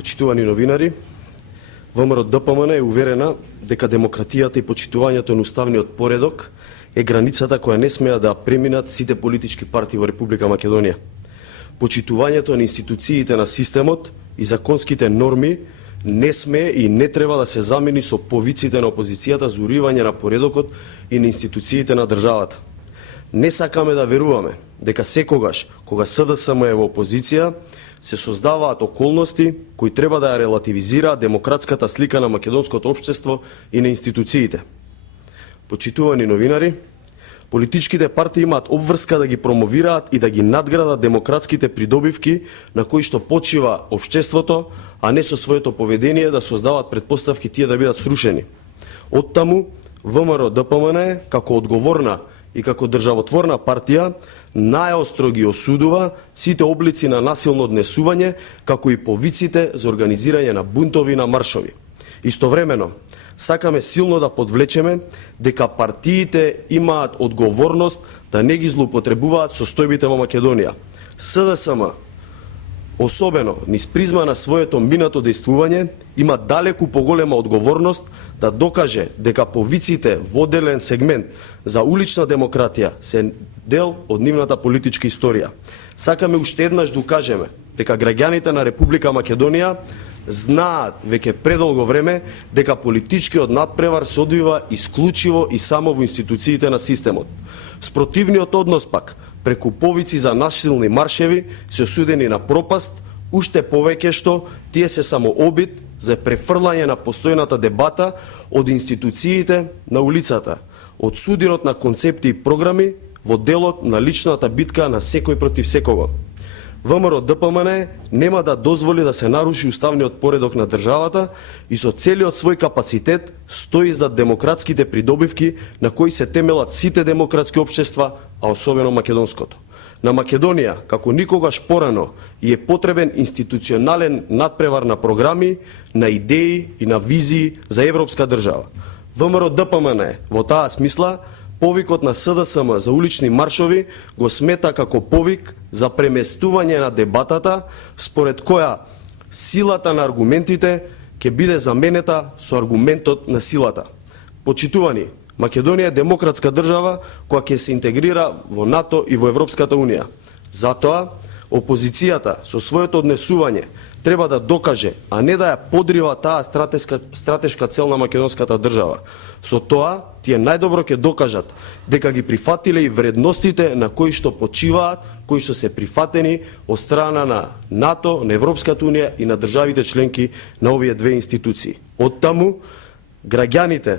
Почитувани новинари, ВМРО-ДПМН е уверена дека демократијата и почитувањето на уставниот поредок е границата која не смеа да преминат сите политички партии во Република Македонија. Почитувањето на институциите на системот и законските норми не смее и не треба да се замени со повиците на опозицијата за уривање на поредокот и на институциите на државата. Не сакаме да веруваме дека секогаш, кога СДСМ е во опозиција, се создаваат околности кои треба да ја релативизираат демократската слика на македонското општество и на институциите. Почитувани новинари, политичките партии имаат обврска да ги промовираат и да ги надградат демократските придобивки на кои што почива општеството, а не со своето поведение да создаваат претпоставки тие да бидат срушени. Оттаму, ВМРО-ДПМН како одговорна и како државотворна партија најостро ги осудува сите облици на насилно однесување, како и повиците за организирање на бунтови и на маршови. Истовремено, сакаме силно да подвлечеме дека партиите имаат одговорност да не ги злоупотребуваат состојбите во Македонија. СДСМ, особено низ призма на своето минато дејствување, има далеку поголема одговорност да докаже дека повиците во одделен сегмент за улична демократија се дел од нивната политичка историја. Сакаме уште еднаш да укажеме дека граѓаните на Република Македонија знаат веќе предолго време дека политичкиот надпревар се одвива исклучиво и само во институциите на системот. Спротивниот однос пак, преку повици за насилни маршеви, се осудени на пропаст, уште повеќе што тие се само обид за префрлање на постојната дебата од институциите на улицата, од судирот на концепти и програми во делот на личната битка на секој против секого. ВМРО-ДПМН нема да дозволи да се наруши уставниот поредок на државата и со целиот свој капацитет стои за демократските придобивки на кои се темелат сите демократски општества, а особено македонското. На Македонија, како никогаш порано, и е потребен институционален надпревар на програми, на идеи и на визии за европска држава. ВМРО-ДПМН во таа смисла повикот на СДСМ за улични маршови го смета како повик за преместување на дебатата, според која силата на аргументите ќе биде заменета со аргументот на силата. Почитувани, Македонија е демократска држава која ќе се интегрира во НАТО и во Европската Унија. Затоа, опозицијата со своето однесување треба да докаже, а не да ја подрива таа стратешка цел на македонската држава. Со тоа, тие најдобро ќе докажат дека ги прифатиле и вредностите на кои што почиваат, кои што се прифатени од страна на НАТО, на Европската Унија и на државите членки на овие две институции. Оттаму, граѓаните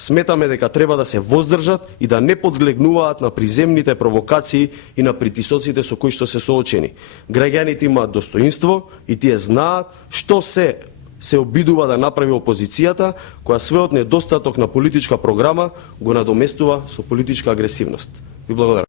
сметаме дека треба да се воздржат и да не подглегнуваат на приземните провокации и на притисоците со кои што се соочени. Граѓаните имаат достоинство и тие знаат што се обидува да направи опозицијата, која својот недостаток на политичка програма го надоместува со политичка агресивност. Ви благодарам.